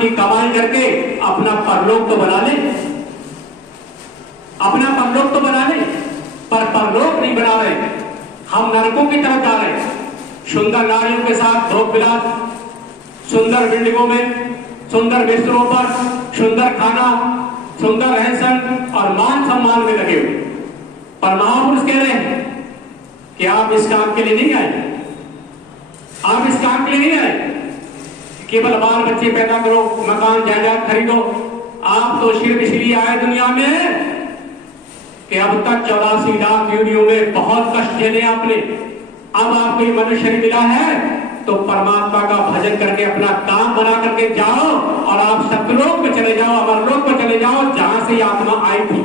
की कमाई करके अपना परलोक तो बना ले, अपना परलोक तो बना ले, पर परलोक नहीं बना रहे, हम नरकों की तरफ जा रहे हैं। सुंदर नारियों के साथ भोग विलास, सुंदर बिल्डिंगों में, सुंदर बिस्तरों पर, सुंदर खाना, सुंदर रहन सहन और मान सम्मान में लगे हुए। पर महापुरुष कह रहे हैं कि आप इस काम के लिए नहीं आए, आप इस काम के लिए नहीं आए केवल बाल बच्चे पैदा करो, मकान जायदाद खरीदो। आप तो सिर्फ इसलिए आए दुनिया में कि अब तक 84 लाख योनियों में बहुत कष्ट झेले आपने। अब आपको ये मनुष्य शरीर मिला है तो परमात्मा का भजन करके अपना काम बना करके जाओ और आप सत्यलोक में चले जाओ, अमरलोक में चले जाओ, जहां से आत्मा आई थी।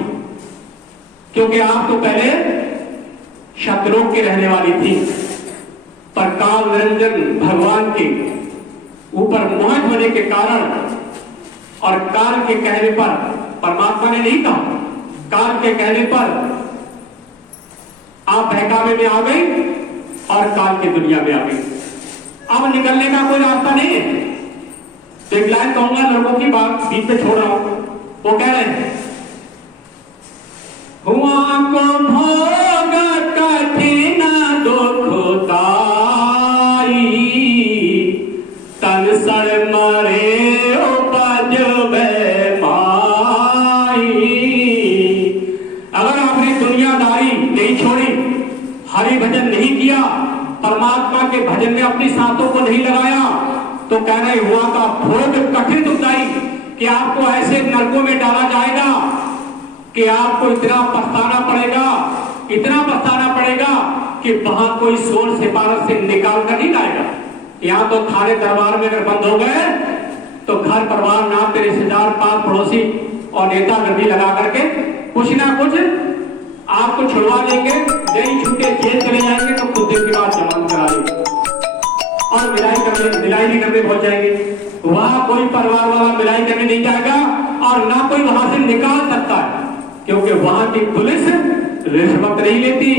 क्योंकि आप तो पहले सत्यलोक की रहने वाली थी, पर काल निरंजन भगवान के ऊपर मोहित होने के कारण और काल के कहने पर, परमात्मा ने नहीं कहा, काल के कहने पर आप बहकावे में आ गई और काल की दुनिया में आ गई। अब निकलने का कोई रास्ता नहीं है। तो एक लाइन कहूंगा, लोगों की बात बीच में छोड़ रहा हूं। वो कह रहे हैं, हुआ को भोग कठिन दुखदाई, तन सड़ मरे उपज बेमाई। अगर आपने दुनियादारी नहीं छोड़ी, हरि भजन नहीं किया, परमात्मा के भजन में अपनी सांसों को नहीं लगाया, तो कह रहे हुआ का भोग कठिन दुखदाई, कि आपको ऐसे नरकों में डाला जाएगा कि आपको इतना पछताना पड़ेगा, इतना पछताना पड़ेगा कि वहां कोई सोल सिफारिश से निकाल कर नहीं लाएगा। यहाँ तो थाने दरबार में अगर बंद हो गए तो घर परिवार, नाते रिश्तेदार, पास पड़ोसी और नेता गर्दी लगा करके कुछ ना कुछ आपको छुड़वा देंगे, नहीं छूटे जेल चले जाएंगे, तो कुछ दिन के बाद जमानत करा देंगे और मिलाई नहीं करने पहुंच जाएंगे। वहां कोई परिवार वाला मिलाई करने नहीं जाएगा और ना कोई वहां से निकाल सकता है, क्योंकि वहां की पुलिस रिश्वत नहीं लेती,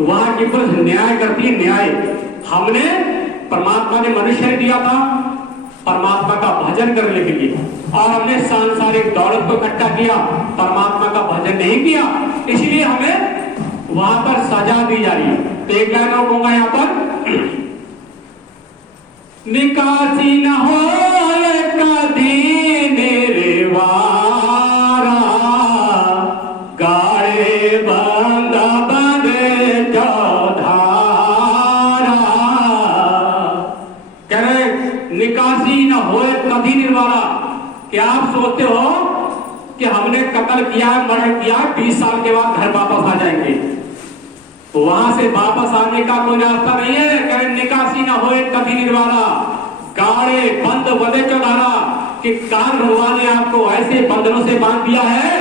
वहां की पुलिस न्याय करती है, न्याय। हमने, परमात्मा ने मनुष्य दिया था परमात्मा का भजन करने के लिए, और हमने सांसारिक दौलत को इकट्ठा किया, परमात्मा का भजन नहीं किया, इसलिए हमें वहां पर सजा दी जा रही है। तो एक लाइन और कहूंगा यहाँ पर, निकासी न हो कभी मेरे वारा, गाड़े बंद बंद चौधारा। कह रहे निकासी न हो कभी निर्वारा, कि आप सोचते हो कि हमने कत्ल किया, मर्डर किया, 20 साल के बाद घर वापस आ जाएंगे, वहां से वापस आने का कोई रास्ता नहीं है। कह निकासी ना होए कभी निर्वारा, गाड़े बंद बदे चौधारा, कि कान भगवान ने आपको ऐसे बंधनों से बांध दिया है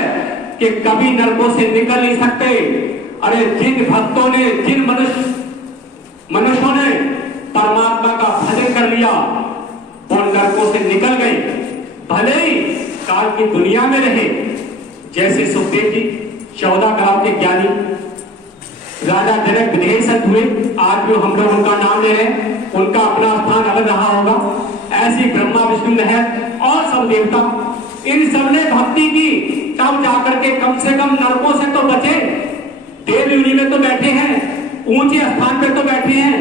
कि कभी नरकों से निकल नहीं सकते। अरे जिन भक्तों ने, जिन मनुष्यों ने परमात्मा का भजन कर लिया, वो नरकों से निकल गए, भले ही काल की दुनिया में रहे। जैसे सुखदेव जी 14 करोड़ के ज्ञानी, राजा जनक विदेह संत हुए, आज भी हम लोग उनका नाम ले रहे हैं, उनका अपना स्थान अलग रहा होगा। ऐसी ब्रह्मा विष्णु महर और सब देवता, इन सब ने भक्ति की, तब जाकर के कम से कम नरकों से तो बचे, देव योनि में तो बैठे हैं, ऊंचे स्थान पर तो बैठे हैं।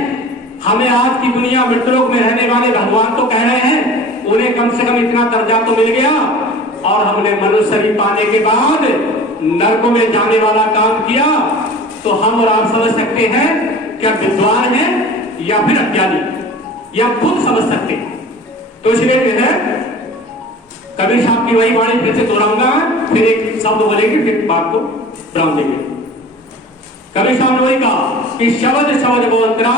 हमें आज की दुनिया मृतलोक में रहने वाले भगवान तो कह रहे हैं, उन्हें कम से कम इतना दर्जा तो मिल गया, और हमने मनुष्य शरीर पाने के बाद नरकों में जाने वाला काम किया। तो हम और आप समझ सकते हैं क्या विद्वान है या फिर अज्ञानी, या खुद समझ सकते हैं। तो इसलिए जो है कबीर साहब की वही वाणी फिर से दोहराऊंगा, फिर एक शब्द बोलेंगे, फिर बात को विराम देंगे। कबीर साहब ने वही कहा कि शब्द शब्द बोलतरा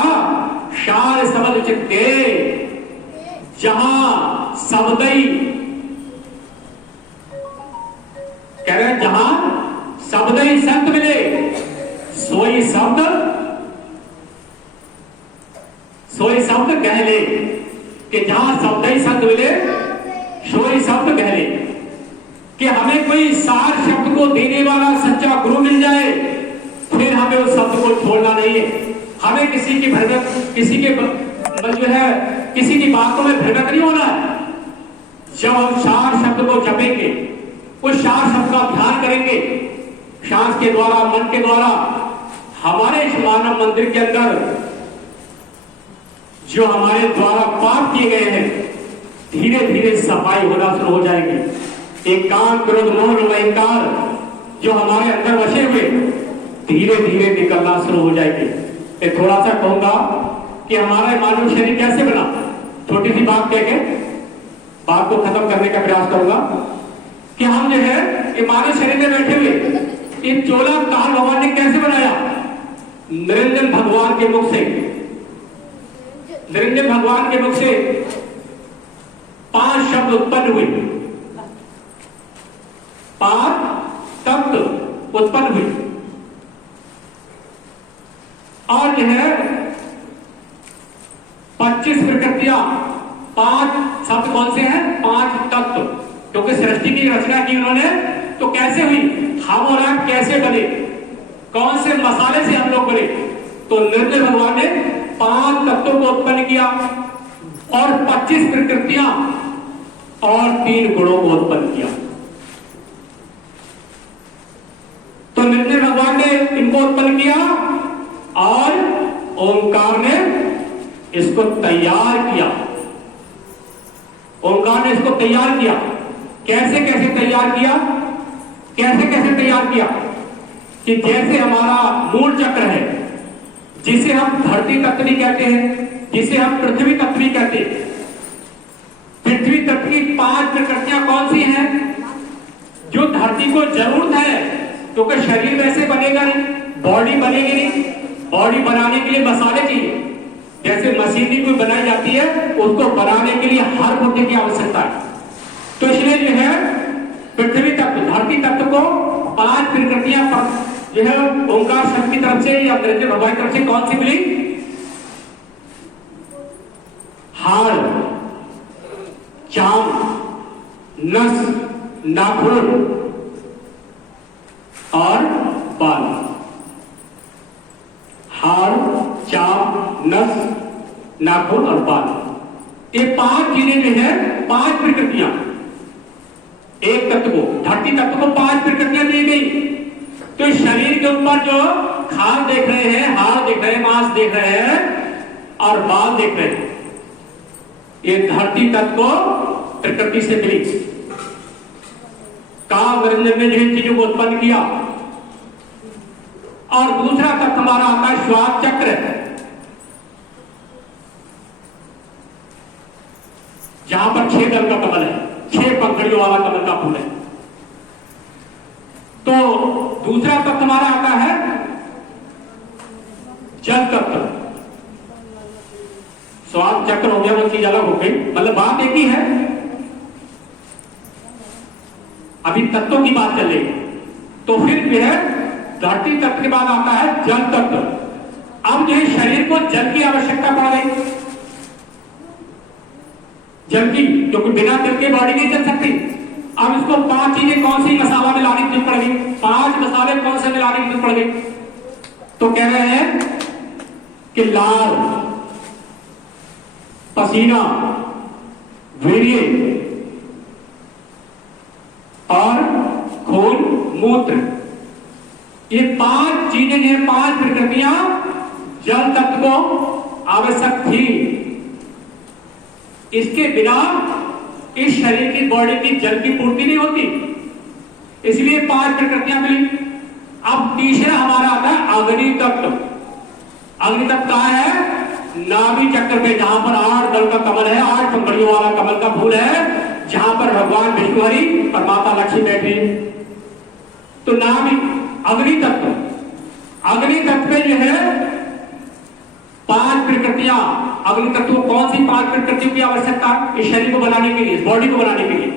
शार शब्द चित्ते, जहां शब्दई, कह रहे जहां शब्दई संत मिले, सोई शब्द कह ले, कि जहां शब्द ही संत मिले सोई शब्द कह ले। कि हमें कोई सार शब्द को देने वाला सच्चा गुरु मिल जाए, फिर हमें उस शब्द को छोड़ना नहीं है। हमें किसी की भ्रमत, किसी के जो है किसी की बातों में भ्रमत नहीं होना है। जब हम 4 शब्द को जपेंगे, उस 4 शब्द का ध्यान करेंगे, श्वास के द्वारा, मन के द्वारा, हमारे इस मानव मंदिर के अंदर जो हमारे द्वारा पाप किए गए हैं, धीरे धीरे सफाई होना शुरू हो जाएगी। एक काम, क्रोध, मोह, अहंकार जो हमारे अंदर बसे हुए धीरे धीरे निकलना शुरू हो जाएगी। मैं थोड़ा सा कहूंगा कि हमारा मानव शरीर कैसे बना, छोटी सी बात कह के बात को खत्म करने का प्रयास करूंगा कि हम जो है ये मानव शरीर में बैठे हुए ये चोला काल भगवान ने कैसे बनाया? निरंजन भगवान के मुख से, निरंजन भगवान के मुख से 5 शब्द उत्पन्न हुए, 5 तत्व उत्पन्न हुए और यह 25 प्रकृतियां, 5 शब्द कौन से हैं? 5 तत्व, क्योंकि सृष्टि की रचना की उन्होंने, तो कैसे हुई? हम और आप कैसे बने? कौन से मसाले से हम लोग बने? तो निरंजन भगवान ने 5 तत्वों को उत्पन्न किया और 25 प्रकृतियां और 3 गुणों को उत्पन्न किया। तो निरंजन भगवान ने इनको उत्पन्न किया और ओंकार ने इसको तैयार किया। ओंकार ने इसको तैयार किया। कैसे कैसे तैयार किया? कैसे कैसे तैयार किया? कि जैसे हमारा मूल चक्र है, जिसे हम धरती तत्व भी कहते हैं, जिसे हम पृथ्वी तत्व भी कहते हैं। पृथ्वी तत्व की 5 प्रकृतियां कौन सी हैं? जो धरती को जरूरत है, क्योंकि शरीर वैसे बनेगा नहीं, बॉडी बनेगी नहीं, बॉडी बनाने के लिए मसाले चाहिए। जैसे मशीनरी कोई बनाई जाती है, उसको बनाने के लिए हर मुद्दे की आवश्यकता है। तो इसलिए जो है पृथ्वी तत्व, धरती तत्व को 5 प्रकृतियां जो है ओंकार शब्द की तरफ से या निरंजन भगवान की तरफ से कौन सी मिली? हाड़, चाम, नस, नाखून और बाल। हाड़, चाम, नस, नाखून और बाल, ये 5 चीजें जो है, 5 प्रकृतियां एक तत्व को, धरती तत्व को 5 प्रकृतियां दी गई। तो इस शरीर के ऊपर जो खाल देख रहे हैं, हाड़ देख रहे हैं, मांस देख रहे हैं और बाल देख रहे हैं, ये धरती तत्व को प्रकृति से मिली। काल निरंजन ने जो इन चीजों को उत्पन्न किया। और दूसरा तत्व हमारा आता है श्वास चक्र, जहां पर 6 दल का कमल है, 6 पंखड़ियों वाला कमल का फूल है। तो दूसरा तत्व हमारा आता है जल तत्व। श्वास चक्र हो गया, वो चीज अलग हो गई, मतलब बात एक ही है, अभी तत्वों की बात चल रही। तो फिर जो है धरती तत्व के बाद आता है जल तत्व। अब जो है शरीर को जल की आवश्यकता पड़ गई, जल की, क्योंकि बिना जल के बॉडी नहीं चल सकती। अब इसको 5 चीजें कौन सी मसाला मिलाने की जरूरत पड़ गई? 5 मसाले कौन से मिलाने की जरूरत पड़ गई? तो कह रहे हैं कि लाल, पसीना, वीर्य और खून, मूत्र, ये 5 चीजें हैं, 5 प्रकृतियां जल तत्व को आवश्यक थी। इसके बिना इस शरीर की, बॉडी की जल की पूर्ति नहीं होती, इसलिए 5 प्रकृतियां मिली। अब तीसरा हमारा आता है अग्नि तत्व। अग्नि तत्व कहां है? नाभि चक्र पे, जहां पर 8 दल का कमल है, 8 पंखड़ियों वाला कमल का फूल है, जहां पर भगवान विष्णु हरि और माता लक्ष्मी बैठी। तो नाभि, अग्नि तत्व, अग्नि तत्व में जो है 5 प्रकृतियां, अग्नि तत्व कौन सी 5 प्रकृतियों की आवश्यकता इस शरीर को बनाने के लिए, इस बॉडी को बनाने के लिए?